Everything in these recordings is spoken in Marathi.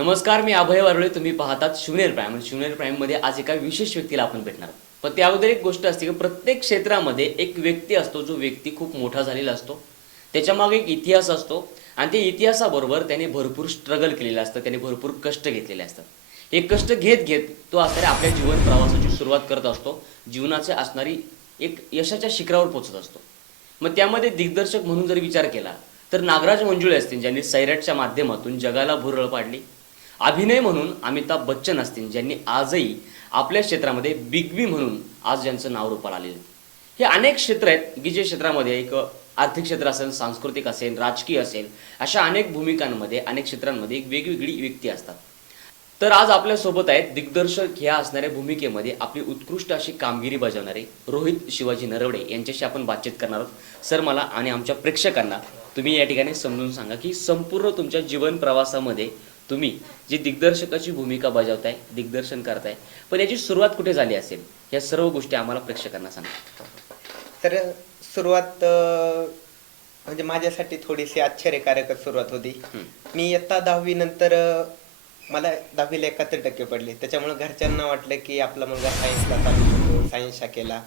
नमस्कार मी अभय वारुळे. तुम्ही पाहतात शिवनेर प्राईम. आणि शिवनेर प्राईममध्ये आज एका विशेष व्यक्तीला आपण भेटणार पण त्या अगोदर एक गोष्ट असते की प्रत्येक क्षेत्रामध्ये एक व्यक्ती असतो जो व्यक्ती खूप मोठा झालेला असतो. त्याच्यामागे एक इतिहास असतो. आणि त्या इतिहासाबरोबर त्याने भरपूर स्ट्रगल केलेलं असतं. त्याने भरपूर कष्ट घेतलेले असतात. हे कष्ट घेत घेत तो असणारे आपल्या जीवन प्रवासाची सुरुवात करत असतो. जीवनाचे असणारी एक यशाच्या शिखरावर पोचत असतो. मग त्यामध्ये दिग्दर्शक म्हणून जर विचार केला तर नागराज मंजुळे असतील ज्यांनी सैराटच्या माध्यमातून जगाला भुरळ पाडली. अभिनय म्हणून अमिताभ बच्चन असतील ज्यांनी आजही आपल्या क्षेत्रामध्ये बिग बी म्हणून आज ज्यांचं नाव रूपाला आलेलं आहे. हे अनेक क्षेत्र आहेत. की जे क्षेत्रामध्ये एक आर्थिक क्षेत्र असेल सांस्कृतिक असेल राजकीय असेल अशा अनेक भूमिकांमध्ये अनेक क्षेत्रांमध्ये एक वेगवेगळी व्यक्ती असतात. तर आज आपल्यासोबत आहेत दिग्दर्शक ह्या असणाऱ्या भूमिकेमध्ये आपली उत्कृष्ट अशी कामगिरी बजावणारे रोहित शिवाजी नरवडे यांच्याशी आपण बातचीत करणार आहोत. सर मला आणि आमच्या प्रेक्षकांना तुम्ही या ठिकाणी समजून सांगा की संपूर्ण तुमच्या जीवन प्रवासामध्ये तुम्ही जी दिग्दर्शकाची भूमिका बजावताय दिग्दर्शन करताय पण याची सुरुवात कुठे झाली असेल? या सर्व गोष्टी आम्हाला प्रेक्षकांना सांगा. तर सुरुवात म्हणजे माझ्यासाठी थोडीशी आश्चर्यकारकच सुरुवात होती. मी इयत्ता दहावी नंतर मला दहावीला एकाहत्तर टक्के पडले. त्याच्यामुळे घरच्यांना वाटलं की आपला मुलगा सायन्सला चालू सायन्स शाखेला.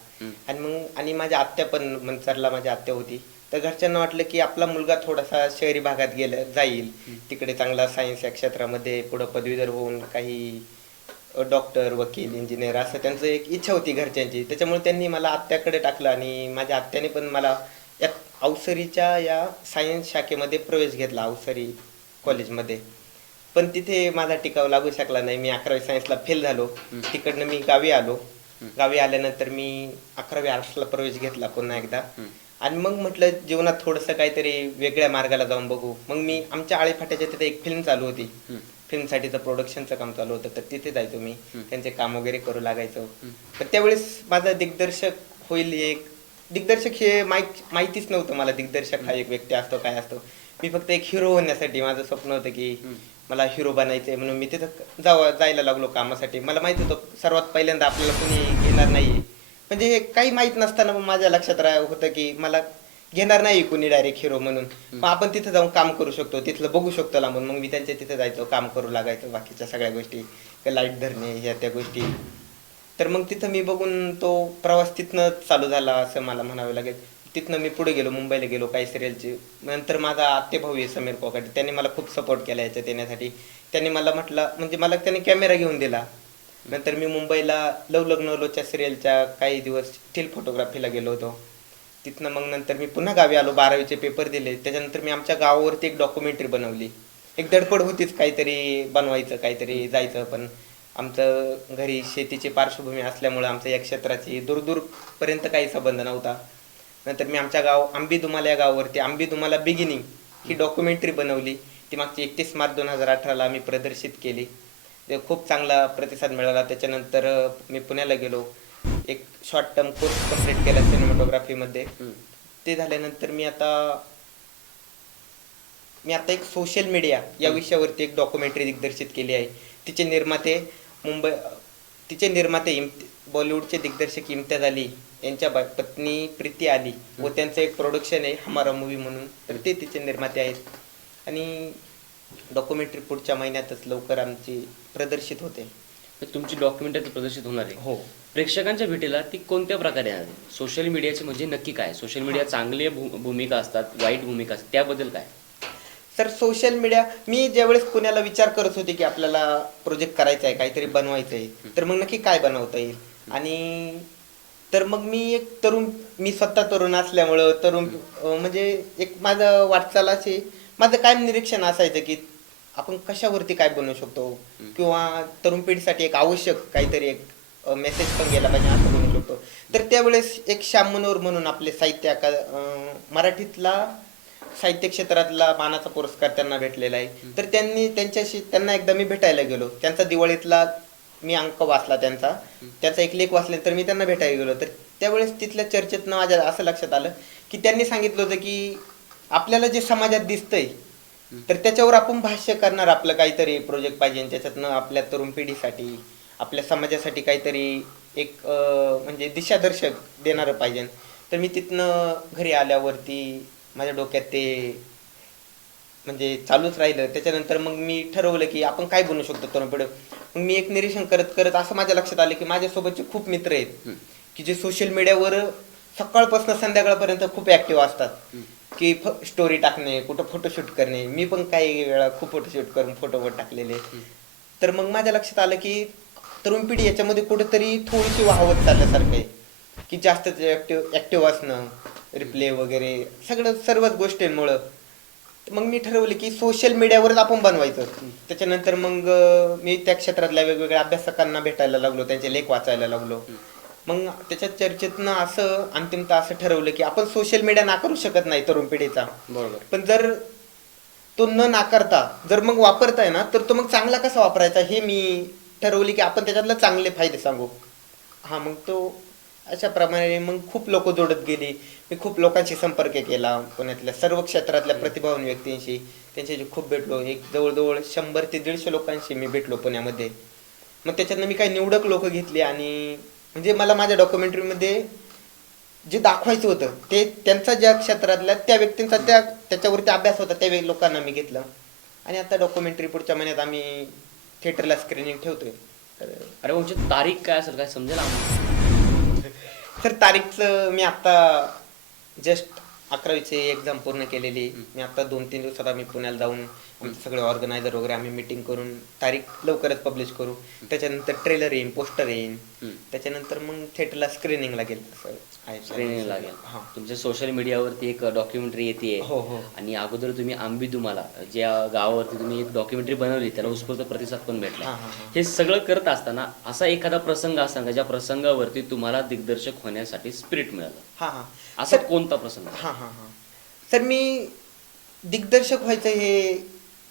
आणि मग आणि माझ्या आत्या पण मंचरला माझी आत्या होती. तर घरच्यांना वाटलं की आपला मुलगा थोडासा शहरी भागात गेला जाईल. तिकडे चांगला सायन्स या क्षेत्रामध्ये पुढं पदवीधर होऊन काही डॉक्टर वकील इंजिनियर असं त्यांचं एक इच्छा होती घरच्यांची. त्याच्यामुळे त्यांनी मला आत्याकडे टाकलं आणि माझ्या आत्याने पण मला या अवसरीच्या या सायन्स शाखेमध्ये प्रवेश घेतला अवसरी कॉलेजमध्ये पण तिथे माझा टिकाव लागू शकला नाही. मी अकरावी सायन्सला फेल झालो. तिकडनं मी गावी आलो. गावी आल्यानंतर मी अकरावी आर्ट्सला प्रवेश घेतला पुन्हा एकदा. आणि मग म्हटलं जीवनात थोडंसं काहीतरी वेगळ्या मार्गाला जाऊन बघू. मग मी आमच्या आळेफाट्याच्या तिथे एक फिल्म चालू होती. फिल्मसाठीचं प्रोडक्शनचं काम चालू होतं तर तिथे जायचो मी. त्यांचे काम वगैरे करू लागायचो. तर त्यावेळेस माझा दिग्दर्शक होईल एक दिग्दर्शक हे माहीत माहितीच नव्हतं मला. दिग्दर्शक हा एक व्यक्ती असतो काय असतो. मी फक्त एक हिरो होण्यासाठी माझं स्वप्न होतं की मला हिरो बनायचंय म्हणून मी तिथं जाव जायला लागलो कामासाठी. मला माहीत होतं सर्वात पहिल्यांदा आपल्याला कोणी घेणार नाहीये. म्हणजे हे काही माहीत नसताना मग माझ्या लक्षात राह होतं की मला घेणार नाही कुणी डायरेक्ट हिरो म्हणून. मग आपण तिथं जाऊन काम करू शकतो तिथलं बघू शकतो लांबून मग मी त्यांच्या तिथे जायचो काम करू लागायचो बाकीच्या सगळ्या गोष्टी लाइट धरणे ह्या त्या गोष्टी. तर मग तिथं मी बघून तो प्रवास तिथनं चालू झाला असं मला म्हणावं लागेल. तिथनं मी पुढे गेलो मुंबईला गेलो काही सिरियलचे नंतर माझा आत्ते भाऊ आहे समीर कोकाटे. त्यांनी मला खूप सपोर्ट केला याच्यात येण्यासाठी. त्यांनी मला म्हटलं म्हणजे मला त्यांनी कॅमेरा घेऊन दिला. नंतर मी मुंबईला लव लग्न लोच्या सिरियलच्या काही दिवस स्टील फोटोग्राफीला गेलो होतो. तिथनं मग नंतर मी पुन्हा गावी आलो बारावीचे पेपर दिले. त्याच्यानंतर मी आमच्या गावावरती एक डॉक्युमेंटरी बनवली. एक धडपड होतीच काहीतरी बनवायचं काहीतरी जायचं पण आमचं घरी शेतीची पार्श्वभूमी असल्यामुळे आमच्या या क्षेत्राची दूरदूरपर्यंत काही संबंध नव्हता. नंतर मी आमच्या गाव आंबी दुमाला या गावावरती आंबी दुमाला बिगिनिंग ही डॉक्युमेंटरी बनवली. ती मागची एकतीस मार्च दोन हजार अठराला आम्ही प्रदर्शित केली. ते खूप चांगला प्रतिसाद मिळाला. त्याच्यानंतर मी पुण्याला गेलो. एक शॉर्ट टर्म कोर्स कंप्लीट केला सिनेमॅटोग्राफीमध्ये ते झाल्यानंतर मी आता मी आता एक सोशल मीडिया या विषयावरती एक डॉक्युमेंटरी दिग्दर्शित केली आहे. तिचे निर्माते मुंबई तिचे निर्माते बॉलिवूडचे दिग्दर्शक इम्तियाज अली यांच्या पत्नी प्रीती आली व त्यांचं एक प्रोडक्शन आहे हमारा मूवी म्हणून. तर ते तिचे निर्माते आहेत. आणि डॉक्युमेंटरी पुढच्या महिन्यातच लवकर आमची प्रदर्शित होते. तुमची डॉक्युमेंटरी प्रदर्शित होणार आहे. हो. प्रेक्षकांच्या भेटीला ती कोणत्या प्रकारे आहे सोशल मीडियाचे म्हणजे नक्की काय? सोशल मीडिया चांगली भूमिका असतात वाईट भूमिका असतात त्याबद्दल काय? सर सोशल मीडिया मी ज्यावेळेस पुण्याला विचार करत होते की आपल्याला प्रोजेक्ट करायचा आहे काहीतरी बनवायचं आहे तर मग नक्की काय बनवता येईल? आणि तर मग मी एक तरुण मी स्वतः तरुण असल्यामुळं तरुण म्हणजे एक माझं वाटचालाचे माझं कायम निरीक्षण असायचं की आपण कशावरती काय बनवू शकतो? किंवा तरुण पिढीसाठी एक आवश्यक काहीतरी एक मेसेज पण गेला पाहिजे असं बनवू शकतो. तर त्यावेळेस एक श्याम मनोहर म्हणून आपले साहित्य अका मराठीतला साहित्य क्षेत्रातला मानाचा पुरस्कार त्यांना भेटलेला आहे. तर त्यांनी त्यांच्याशी त्यांना एकदा मी भेटायला गेलो. त्यांचा दिवाळीतला मी अंक वाचला त्यांचा. त्याचा एक लेख वाचल्यानंतर मी त्यांना भेटायला गेलो. तर त्यावेळेस तिथल्या चर्चेतनं माझ्या असं लक्षात आलं की त्यांनी सांगितलं होतं की आपल्याला जे समाजात दिसतंय तर त्याच्यावर आपण भाष्य करणार आपलं काहीतरी प्रोजेक्ट पाहिजे त्याच्यातनं आपल्या तरुण पिढीसाठी आपल्या समाजासाठी काहीतरी एक म्हणजे दिशादर्शक देणारं पाहिजे. तर मी तिथनं घरी आल्यावरती माझ्या डोक्यात ते म्हणजे चालूच राहिलं. त्याच्यानंतर मग मी ठरवलं की आपण काय बनवू शकतो तरुण पिढी? मग मी एक निरीक्षण करत करत असं माझ्या लक्षात आलं की माझ्यासोबतचे खूप मित्र आहेत. की जे सोशल मीडियावर सकाळपासून संध्याकाळपर्यंत खूप ऍक्टिव्ह असतात. की स्टोरी टाकणे कुठं फोटोशूट करणे. मी पण काही वेळा खूप फोटोशूट करून फोटो टाकलेले. तर मग माझ्या लक्षात आलं की तरुण पिढी याच्यामध्ये कुठेतरी थोडीशी वाहवत चालल्यासारखं आहे. की जास्त ॲक्टिव्ह ॲक्टिव्ह असणं रिप्ले वगैरे सगळं सर्वच गोष्टींमुळं. तर मग मी ठरवलं की सोशल मीडियावरच आपण बनवायचं. त्याच्यानंतर मग मी त्या क्षेत्रातल्या वेगवेगळ्या अभ्यासकांना भेटायला लागलो त्यांचे लेख वाचायला लागलो. मग त्याच्या चर्चेतनं असं अंतिमतः असं ठरवलं की आपण सोशल मीडिया नाकारू शकत नाही तरुण पिढीचा. बरोबर. पण जर तो न नाकारता जर मग वापरताय ना तर तो मग चांगला कसा वापरायचा हे मी ठरवले की आपण त्याच्यातले चांगले फायदे सांगू. हा मग तो अशा प्रमाणे मग खूप लोक जोडत गेली. मी खूप लोकांशी संपर्क केला पुण्यातल्या सर्व क्षेत्रातल्या प्रतिभावान व्यक्तींशी. त्यांच्याशी खूप भेटलो. एक जवळजवळ शंभर ते दीडशे लोकांशी मी भेटलो पुण्यामध्ये. मग त्याच्यातनं मी काही निवडक लोक घेतली आणि म्हणजे मला माझ्या डॉक्युमेंटरीमध्ये जे दाखवायचं होतं ते त्यांचा ज्या क्षेत्रातल्या त्या व्यक्तींचा त्या त्याच्यावरती अभ्यास होता त्या लोकांना मी घेतलं. आणि आता डॉक्युमेंटरी पुढच्या महिन्यात आम्ही थिएटरला स्क्रीनिंग ठेवतोय. तर अरे म्हणजे तारीख काय असेल काय समजेल आम्हाला? तर तारीखचं मी आता जस्ट अकरावीची एक्झाम पूर्ण केलेली. मी आता दोन तीन दिवसात आम्ही पुण्याला जाऊन आमचे सगळे ऑर्गनायझर वगैरे आम्ही मिटिंग करून तारीख लवकरच पब्लिश करू. त्याच्यानंतर ट्रेलर येईन पोस्टर येईन. त्याच्यानंतर मग थिएटरला स्क्रीनिंग लागेल. असं आहे. ट्रेनिंग लागेल. हा. तुमच्या सोशल मीडियावरती एक डॉक्युमेंटरी येते. हो, हो. आणि अगोदर तुम्ही आंबी तुम्हाला ज्या गावावरती तुम्ही एक डॉक्युमेंटरी बनवली त्याला उत्स्फूर्त प्रतिसाद पण भेटला. हा, हा, हा. हे सगळं करत असताना असा एखादा प्रसंग असताना ज्या प्रसंगावरती तुम्हाला दिग्दर्शक होण्यासाठी स्पिरिट मिळालं. हा हा. असा कोणता प्रसंग? हा हा हा. सर मी दिग्दर्शक व्हायचं हे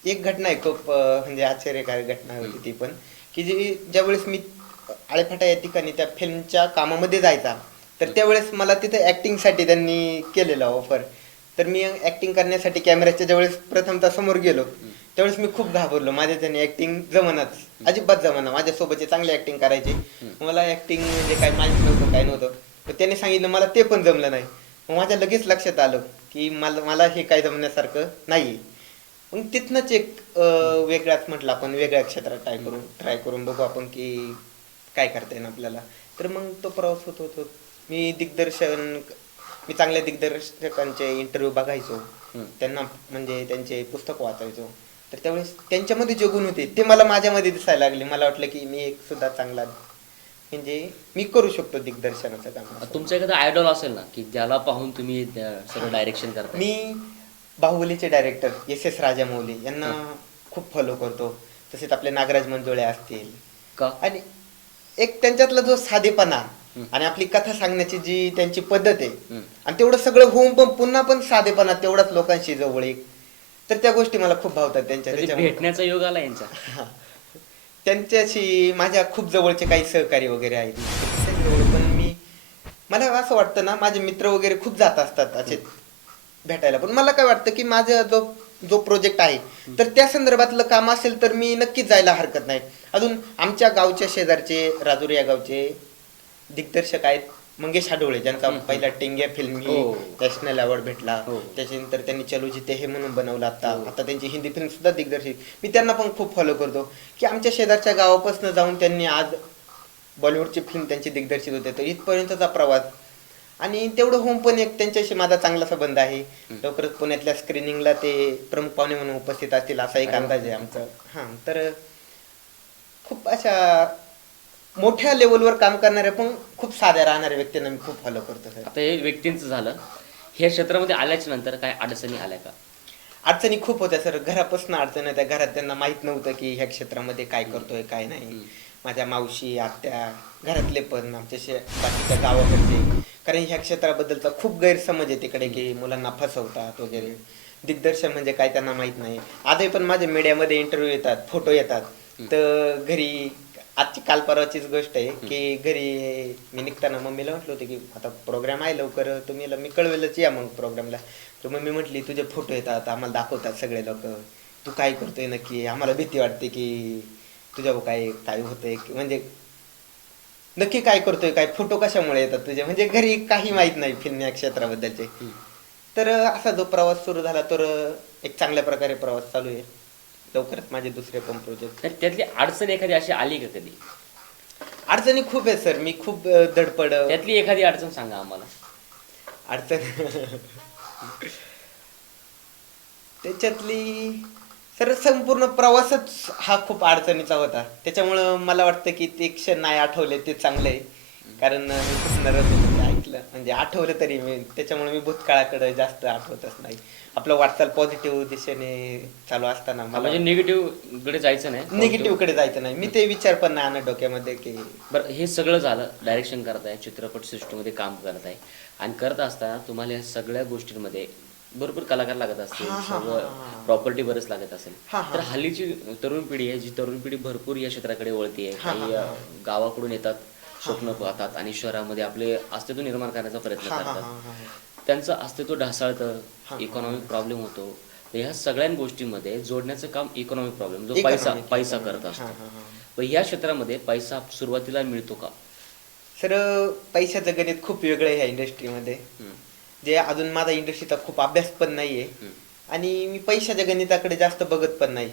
एक घटना आहे खूप म्हणजे आश्चर्यकारक घटना होती ती पण. की जी ज्यावेळेस मी आळेफाटा या ठिकाणी त्या फिल्मच्या कामामध्ये जायचा तर त्यावेळेस मला तिथे ॲक्टिंगसाठी त्यांनी केलेला ऑफर तर मी ऍक्टिंग करण्यासाठी कॅमेऱ्याच्या ज्यावेळेस प्रथमतः समोर गेलो त्यावेळेस मी खूप घाबरलो. माझ्या त्याने ऍक्टिंग जमनाच अजिबात जमना माझ्यासोबतचे चांगली ऍक्टिंग करायची मला ऍक्टिंग म्हणजे काय माहीत नव्हतं काय नव्हतं. तर त्याने सांगितलं मला ते पण जमलं नाही. मग माझ्या लगेच लक्षात आलं की मला मला हे काय जमण्यासारखं नाही मग तिथनंच एक अं, वेगळाच म्हटलं आपण वेगळ्या क्षेत्रात ट्राय करून ट्राय करून बघू आपण की काय करता येईल आपल्याला. तर मग तो प्रवास होत होत मी दिग्दर्शन मी चांगल्या दिग्दर्शकांचे इंटरव्ह्यू बघायचो. त्यांना म्हणजे त्यांचे पुस्तक वाचायचो. तर त्यावेळेस त्यांच्यामध्ये जे गुण होते ते मला माझ्यामध्ये दिसायला लागले. मला वाटलं की मी एक सुद्धा चांगला म्हणजे मी करू शकतो दिग्दर्शनाचं काम. तुमचा एखादा आयडॉल असेल ना की ज्याला पाहून तुम्ही सगळं डायरेक्शन करता मी बाहुबलीचे डायरेक्टर एस एस राजामौली यांना खूप फॉलो करतो. तसेच आपले नागराज मंजुळे असतील. का? आणि एक त्यांच्यातला जो साधेपणा आणि आपली कथा सांगण्याची जी त्यांची पद्धत आहे. आणि तेवढं सगळं होऊन पण पुन्हा पण साधेपणा तेवढाच लोकांशी जवळ एक. तर त्या गोष्टी मला खूप भावतात त्यांच्या त्याच्यामुळे. भेटण्याचा योग आला यांचा. त्यांच्याशी माझ्या खूप जवळचे काही सहकारी वगैरे आहेत. पण मी मला असं वाटतं ना माझे मित्र वगैरे खूप जात असतात असे. भेटायला. पण मला काय वाटतं की माझा जो जो प्रोजेक्ट आहे तर त्या संदर्भातलं काम असेल तर मी नक्कीच जायला हरकत नाही. अजून आमच्या गावच्या शेजारचे राजूर या गावचे दिग्दर्शक आहेत मंगेश हाडोळे ज्यांचा पहिला टेंग्या फिल्म ही हो. नॅशनल अवॉर्ड भेटला. हो. त्याच्यानंतर त्यांनी चलो जिते हे म्हणून बनवलं आता. आता त्यांची हिंदी फिल्म सुद्धा दिग्दर्शित. मी त्यांना पण खूप फॉलो करतो. की आमच्या शेजारच्या गावापासून जाऊन त्यांनी आज बॉलिवूडची फिल्म त्यांची दिग्दर्शित होते. तर इथपर्यंतचा प्रवास आणि तेवढं होऊन पण एक त्यांच्याशी माझा चांगला संबंध आहे. लवकरच पुण्यातल्या स्क्रीनिंगला ते प्रमुख पाहुणे म्हणून उपस्थित असतील असा एक अंदाज आहे आमचा. हा तर खूप अशा मोठ्या लेवलवर काम करणाऱ्या पण खूप साध्या राहणाऱ्या व्यक्तींना मी खूप फॉलो करतो सर. आता हे व्यक्तींचं झालं. ह्या क्षेत्रामध्ये आल्याच्यानंतर काय अडचणी आल्या का? अडचणी खूप होत्या सर. घरापासून अडचण होत्या घरात त्यांना माहीत नव्हतं की ह्या क्षेत्रामध्ये काय करतोय काय नाही. माझ्या मावशी आत्या घरातले पण आमच्या शे बाकीच्या गावाकडचे. कारण ह्या क्षेत्राबद्दलचा खूप गैरसमज आहे तिकडे की मुलांना फसवतात वगैरे. दिग्दर्शन म्हणजे काय त्यांना माहीत नाही. आजही पण माझ्या मीडियामध्ये इंटरव्ह्यू येतात फोटो येतात. तर घरी आजची काल परवाचीच गोष्ट आहे की घरी मी निघताना मम्मीला म्हटलं होतं की आता प्रोग्राम आहे लवकर तुम्ही मी कळवेलच या मग प्रोग्रामला तर मम्मी म्हटली तुझे फोटो येतात आम्हाला दाखवतात सगळे लोक. तू काय करतोय नक्की? आम्हाला भीती वाटते की तुझ्या काय काय होतंय? म्हणजे नक्की काय करतोय काय फोटो कशामुळे येतात तुझे? म्हणजे घरी काही माहीत नाही फिल्म या क्षेत्राबद्दलचे तर असा जो प्रवास सुरू झाला तर एक चांगल्या प्रकारे प्रवास चालू आहे. लवकरच माझे दुसरे पण प्रोजेक्ट तर त्यातली अडचण एखादी अशी आली का कधी? अडचणी खूप आहे सर. मी खूप धडपड त्यातली एखादी अडचण सांगा आम्हाला. अडचण. त्याच्यातली सर संपूर्ण प्रवासच हा खूप अडचणीचा होता. त्याच्यामुळं मला वाटतं की ते क्षण नाही आठवले ते चांगलं आहे. कारण मी खूप होतो ते ऐकलं. म्हणजे आठवलं तरी मी. त्याच्यामुळे मी भूतकाळाकडे जास्त आठवतच नाही. आपलं वाटचाल पॉझिटिव्ह दिशेने चालू असताना मला म्हणजे निगेटिव्हकडे जायचं नाही. निगेटिव्हकडे जायचं नाही. मी ते विचार पण नाही आणत डोक्यामध्ये की बरं हे सगळं झालं. डायरेक्शन करताय चित्रपट सृष्टीमध्ये काम करताय. आणि करत असताना तुम्हाला या सगळ्या गोष्टींमध्ये भरपूर कलाकार लागत असतील. प्रॉपर्टी बरंच लागत असेल. तर हल्लीची तरुण पिढी आहे जी तरुण पिढी भरपूर या क्षेत्राकडे वळते हा, हा, काही गावाकडून येतात स्वप्न पाहतात आणि शहरामध्ये आपले अस्तित्व निर्माण करण्याचा प्रयत्न करतात. त्यांचं अस्तित्व ढासळतं. इकॉनॉमिक प्रॉब्लेम होतो ह्या सगळ्या गोष्टींमध्ये जोडण्याचं काम इकॉनॉमिक प्रॉब्लेम जो पैसा पैसा. करत असतो. पण ह्या क्षेत्रामध्ये पैसा सुरुवातीला मिळतो का सर पैशाचं गणित खूप वेगळं आहे ह्या इंडस्ट्रीमध्ये. जे अजून माझा इंडस्ट्रीचा खूप अभ्यास पण नाहीये हम्म. आणि मी पैशाच्या गणिताकडे जास्त बघत पण नाही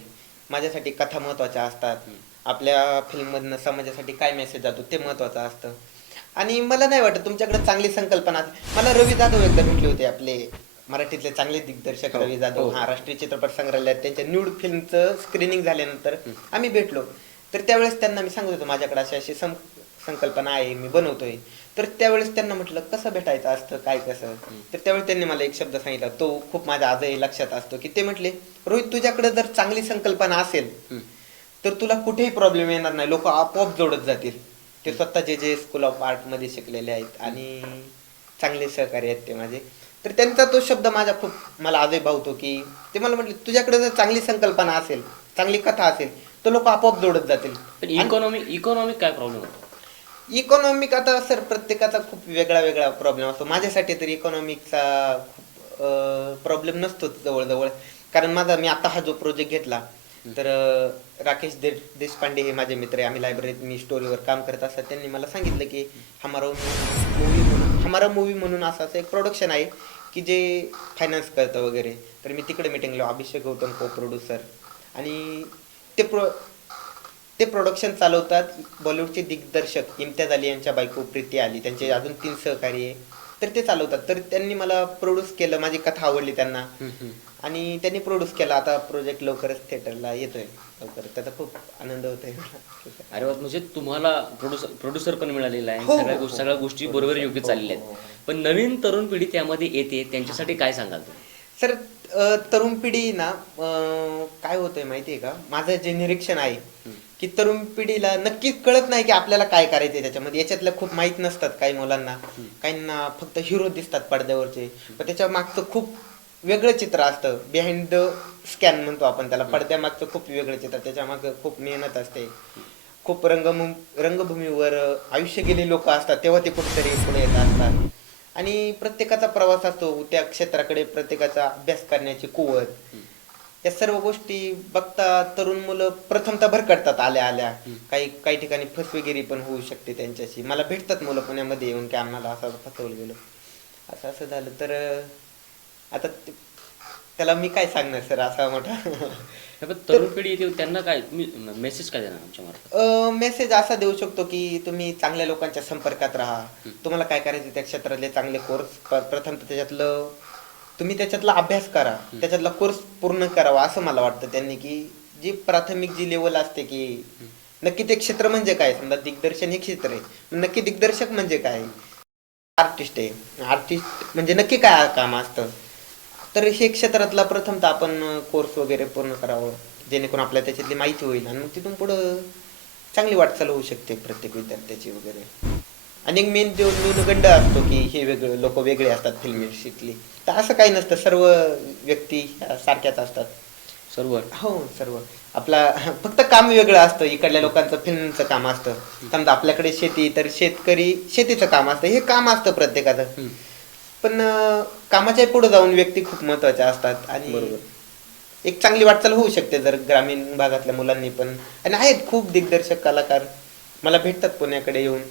माझ्यासाठी कथा महत्त्वाच्या असतात. आपल्या फिल्म मधनं समाजासाठी काय मेसेज जातो ते महत्वाचं असतं आणि मला नाही वाटत तुमच्याकडे चांगली संकल्पना. मला रवी जाधव एकदा भेटले होते आपले मराठीतले चांगले दिग्दर्शक हो, रवी जाधव हो. हा राष्ट्रीय चित्रपट संग्रहालयात त्यांच्या न्यूड फिल्मचं स्क्रीनिंग झाल्यानंतर आम्ही भेटलो तर त्यावेळेस त्यांना मी सांगत होतो माझ्याकडे अशी अशी संकल्पना आहे मी बनवतोय तर त्यावेळेस त्यांना म्हटलं कसं भेटायचं असतं काय कसं? तर त्यावेळेस त्यांनी मला एक शब्द सांगितला तो खूप माझ्या आजही लक्षात असतो की ते म्हटले रोहित तुझ्याकडे जर चांगली संकल्पना असेल. तर तुला कुठेही प्रॉब्लेम येणार नाही. लोक आपोआप जोडत जातील. ते स्वतः जे जे स्कूल ऑफ आर्टमध्ये शिकलेले आहेत आणि चांगले सहकारी आहेत ते माझे. तर त्यांचा तो शब्द माझा खूप मला आजही भावतो की ते मला म्हटले तुझ्याकडे जर चांगली संकल्पना असेल चांगली कथा असेल तर लोक आपोआप जोडत जातील. पण इकॉनॉमिक इकॉनॉमिक काय प्रॉब्लेम होतो? इकॉनॉमिक आता सर प्रत्येकाचा खूप वेगळा वेगळा प्रॉब्लेम असतो. माझ्यासाठी तर इकॉनॉमिकचा खूप प्रॉब्लेम नसतो जवळजवळ. कारण माझा मी आता हा जो प्रोजेक्ट घेतला तर राकेश दे देशपांडे हे माझे मित्र आहे. आम्ही लायब्ररीत मी स्टोरीवर काम करत असतात त्यांनी मला सांगितलं की हमारा मूवी म्हणून हमारा मूवी म्हणून असं असं एक प्रोडक्शन आहे की जे फायनान्स करतं वगैरे. तर मी तिकडे मिटिंगला अभिषेक गौतम को प्रोड्युसर आणि ते प्रो ते प्रोडक्शन चालवतात. बॉलिवूडचे दिग्दर्शक इम्तियाज अली यांच्या बायको प्रीती आली त्यांचे अजून तीन सहकारी आहे. तर ते चालवतात. तर त्यांनी मला प्रोड्यूस केलं माझी कथा आवडली त्यांना. आणि त्यांनी प्रोड्यूस केला. आता प्रोजेक्ट लवकरच थिएटरला येतोय. लवकर त्याचा खूप आनंद होतोय. अरे वा म्हणजे तुम्हाला प्रोड्युसर प्रोड्युसर पण मिळालेला आहे. हो, सगळ्या हो, गोष्टी हो. सगळ्या गोष्टी बरोबर योग्य चाललेल्या आहेत. पण नवीन तरुण पिढी त्यामध्ये येते. त्यांच्यासाठी काय सांगाल तुम्ही? सर अ, तरुण पिढी ना अ, काय होतंय माहितीये का? माझं जे निरीक्षण आहे की तरुण पिढीला नक्कीच कळत नाही की आपल्याला काय करायचंय त्याच्यामध्ये. याच्यातलं खूप माहीत नसतात काही मुलांना. काहींना फक्त हिरो दिसतात पडद्यावरचे. पण त्याच्या मागचं खूप वेगळं चित्र असतं. बिहाइंड द स्कॅन म्हणतो आपण त्याला. पडद्यामागचं खूप वेगळं चित्र. त्याच्या मागं खूप मेहनत असते. खूप रंगभूमी रंगभूमीवर आयुष्य गेले लोक असतात. तेव्हा ते कुठेतरी पुढे येत असतात. आणि प्रत्येकाचा प्रवास असतो. त्या क्षेत्राकडे प्रत्येकाचा अभ्यास करण्याची कुवत. या सर्व गोष्टी बघता तरुण मुलं प्रथमतः भरकटतात आल्या आल्या. काही काही ठिकाणी फसवेगिरी पण होऊ शकते त्यांच्याशी. मला भेटतात मुलं पुण्यामध्ये येऊन की आम्हाला असं फसवलं गेलं. असं असं झालं. तर आता त्याला मी काय सांगणार सर? असा मोठा. तरुण पिढी येते त्यांना काय मेसेज काय देणार आमच्या मार्फत? मेसेज असा देऊ शकतो की तुम्ही चांगल्या लोकांच्या संपर्कात राहा. तुम्हाला काय करायचं त्या क्षेत्रातले चांगले कोर्स प्रथम त्याच्यातलं तुम्ही त्याच्यातला अभ्यास करा त्याच्यातला कोर्स पूर्ण करावा असं मला वाटतं त्यांनी की जी प्राथमिक जी लेवल असते की नक्की ते क्षेत्र म्हणजे काय? समजा दिग्दर्शन हे क्षेत्र आहे. नक्की दिग्दर्शक म्हणजे काय? आर्टिस्ट आहे. आर्टिस्ट म्हणजे नक्की काय काम असतं? तर हे क्षेत्रातला प्रथमतः आपण कोर्स वगैरे पूर्ण करावं जेणेकरून आपल्याला त्याच्यातली माहिती होईल आणि मग तिथून पुढं चांगली वाटचाल होऊ शकते प्रत्येक विद्यार्थ्याची वगैरे. आणि एक मेन जो न्यूनगंड असतो की हे वेगळे लोक वेगळे असतात फिल्म इंडस्ट्रीतली तर असं काही नसतं. सर्व व्यक्ती सारख्याच असतात. सर्व? हो सर्व. आपला फक्त काम वेगळं असतं. इकडल्या लोकांचं फिल्मचं काम असतं. समजा आपल्याकडे शेती तर शेतकरी शेतीचं काम असतं. हे काम असतं प्रत्येकाचं. पण कामाच्या पुढे जाऊन व्यक्ती खूप महत्त्वाच्या असतात. आणि. एक चांगली वाटचाल होऊ शकते जर ग्रामीण भागातल्या मुलांनी पण. आणि आहेत खूप दिग्दर्शक कलाकार. मला भेटतात पुण्याकडे येऊन.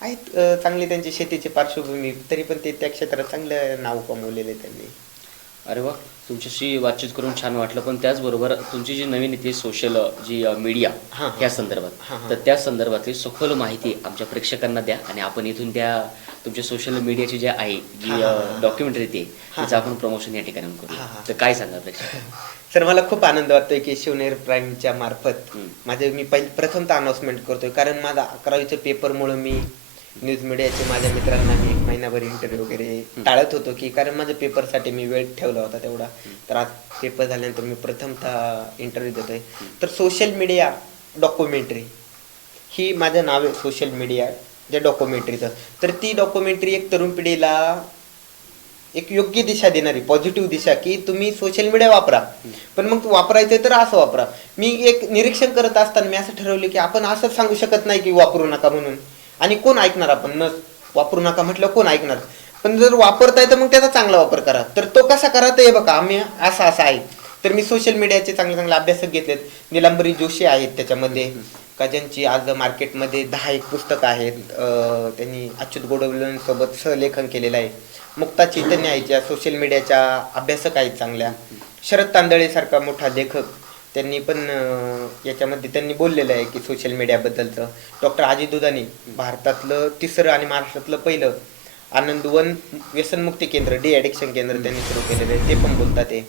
आहेत चांगली त्यांची शेतीची पार्श्वभूमी तरी पण ते त्या क्षेत्रात चांगलं नाव कमवलेलं आहे त्यांनी अरे वा तुमच्याशी बातचीत करून छान वाटलं पण त्याचबरोबर तुमची जी नवीन येते सोशल जी मीडिया हां, हां. या संदर्भात. तर त्या संदर्भातली सखोल माहिती आमच्या प्रेक्षकांना द्या आणि आपण इथून त्या तुमच्या सोशल मीडियाची जी आहे जी. डॉक्युमेंटरी ती तिचं आपण प्रमोशन या ठिकाणी हां, करू हां. तर काय सांगा प्रेक्षक सर मला खूप आनंद वाटतोय की शिवनेर प्राईमच्या मार्फत. माझे मी पहिले प्रथमतः अनाउन्समेंट करतोय कारण माझा अकरावीच्या पेपरमुळे मी न्यूज मीडियाचे माझ्या मित्रांना मी एक महिनाभर इंटरव्ह्यू वगैरे टाळत होतो की कारण माझ्या पेपरसाठी मी वेळ ठेवला होता तेवढा. तर आज पेपर झाल्यानंतर मी प्रथमतः इंटरव्ह्यू देतोय. तर सोशल मीडिया डॉक्युमेंटरी ही माझं नाव आहे सोशल मीडिया ज्या डॉक्युमेंटरीचं तर ती डॉक्युमेंटरी एक तरुण पिढीला एक योग्य दिशा देणारी पॉझिटिव्ह दिशा की तुम्ही सोशल मीडिया वापरा. पण मग वापरायचं तर असं वापरा. मी एक निरीक्षण करत असताना मी असं ठरवलं की आपण असं सांगू शकत नाही की वापरू नका म्हणून. आणि कोण ऐकणार आपण? न वापरू नका म्हटलं कोण ऐकणार? पण जर वापरताय तर मग त्याचा चांगला वापर करा. तर तो कसा करा ते बघा आम्ही असा असा आहे. तर मी सोशल मीडियाचे चांगले चांगले अभ्यासक घेतलेत. निलांबरी जोशी आहेत त्याच्यामध्ये. का ज्यांची आज मार्केटमध्ये दहा एक पुस्तकं आहेत. त्यांनी अच्युत गोडवलेंसोबत सहलेखन केलेलं आहे. मुक्ता चैतन्य आहेत ज्या सोशल मीडियाच्या अभ्यासक आहेत चांगल्या. शरद तांदळेसारखा मोठा लेखक. त्यांनी पण याच्यामध्ये त्यांनी बोललेलं आहे की सोशल मीडियाबद्दलचं डॉक्टर अजित दुधानी भारतातलं तिसरं आणि महाराष्ट्रातलं पहिलं आनंदवन व्यसनमुक्ती केंद्र डी ॲडिक्शन केंद्र त्यांनी सुरू केलेलं आहे. ते पण बोलतात ते.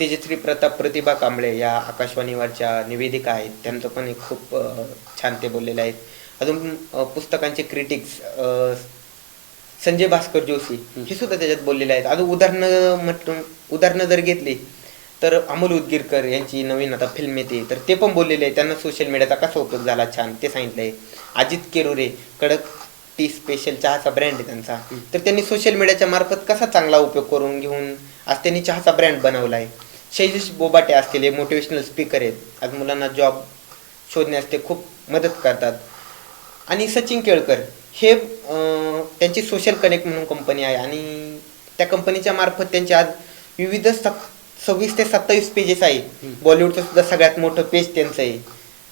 तेजश्री प्रताप प्रतिभा कांबळे या आकाशवाणीवरच्या निवेदिका आहेत. त्यांचं पण एक खूप छान ते बोललेले आहेत. अजून पुस्तकांचे क्रिटिक्स संजय भास्कर जोशी हे सुद्धा त्याच्यात बोललेले आहेत. अजून उदाहरणं म्हटलं उदाहरणं जर घेतली तर अमोल उदगीरकर यांची नवीन आता फिल्म येते. तर ते पण बोललेले आहे त्यांना सोशल मीडियाचा कसा उपयोग झाला? छान. ते सांगितलं आहे अजित केरुरे कडक टी स्पेशल चहाचा ब्रँड आहे त्यांचा. तर त्यांनी सोशल मीडियाच्या मार्फत कसा चांगला उपयोग करून घेऊन आज त्यांनी चहाचा ब्रँड बनवला आहे शैलेश बोबाटे असतील हे मोटिवेशनल स्पीकर आहेत. आज मुलांना जॉब शोधण्यास ते खूप मदत करतात. आणि सचिन केळकर हे त्यांची सोशल कनेक्ट म्हणून कंपनी आहे. आणि त्या कंपनीच्या मार्फत त्यांची आज विविध सव्वीस ते सत्तावीस पेजेस आहे. बॉलिवूडचं सुद्धा सगळ्यात मोठं पेज त्यांचं आहे.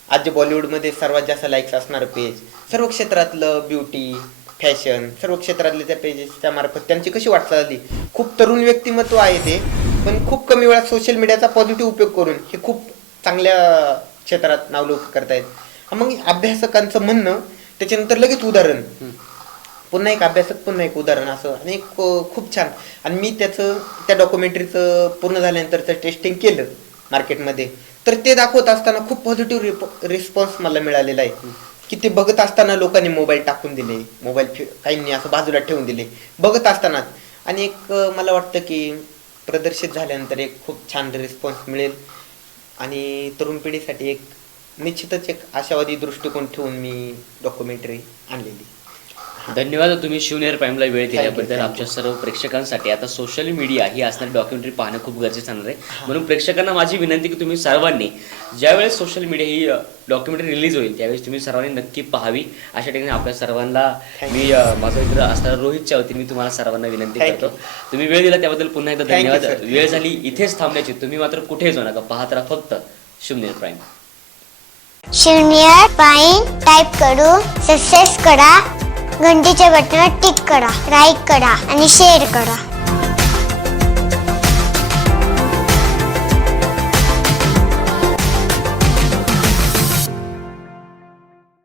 आज बॉलिवूडमध्ये सर्वात जास्त लाईक्स असणारं पेज सर्व क्षेत्रातलं ब्युटी फॅशन सर्व क्षेत्रातले त्या पेजेसच्या मार्फत त्यांची कशी वाटचाल झाली? खूप तरुण व्यक्तिमत्व आहे ते पण खूप कमी वेळात सोशल मीडियाचा पॉझिटिव्ह उपयोग करून हे खूप चांगल्या क्षेत्रात नावलोक करतायत. मग अभ्यासकांचं म्हणणं त्याच्यानंतर लगेच उदाहरण. पुन्हा एक अभ्यासक पुन्हा एक उदाहरण असं. आणि एक खूप छान. आणि मी त्याचं त्या डॉक्युमेंटरीचं पूर्ण झाल्यानंतरचं टेस्टिंग केलं मार्केटमध्ये तर ते दाखवत असताना खूप पॉझिटिव्ह रिप रिस्पॉन्स मला मिळालेला आहे. की ते बघत असताना लोकांनी मोबाईल टाकून दिले. मोबाईल काहींनी असं बाजूला ठेवून दिले. बघत असतानाच आणि एक मला वाटतं की प्रदर्शित झाल्यानंतर एक खूप छान रिस्पॉन्स मिळेल. आणि तरुण पिढीसाठी एक निश्चितच एक आशावादी दृष्टिकोन ठेवून मी डॉक्युमेंटरी आणलेली. धन्यवाद तुम्ही शिवनेर प्राईमला वेळ दिल्याबद्दल. आमच्या सर्व प्रेक्षकांसाठी. आता सोशल मीडिया ही असणारी डॉक्युमेंटरी पाहणं खूप गरजेचं असणार आहे म्हणून प्रेक्षकांना माझी विनंती की तुम्ही सर्वांनी ज्यावेळेस सोशल मीडिया ही डॉक्युमेंटरी रिलीज होईल त्यावेळेस तुम्ही सर्वांनी नक्की पाहावी. अशा ठिकाणी आपल्या सर्वांना मी माझा मित्र असणारा रोहितच्या वतीने मी तुम्हाला सर्वांना विनंती करतो. तुम्ही वेळ दिला त्याबद्दल पुन्हा एकदा धन्यवाद. वेळ झाली इथेच थांबण्याची. तुम्ही मात्र कुठे जाऊ नका. पाहत राहा फक्त शिवनेर प्राईम. शून्य पाईन टाईप करून सक्सेस करा. घंटीच्या बटनावर टिक करा लाईक करा आणि शेअर करा.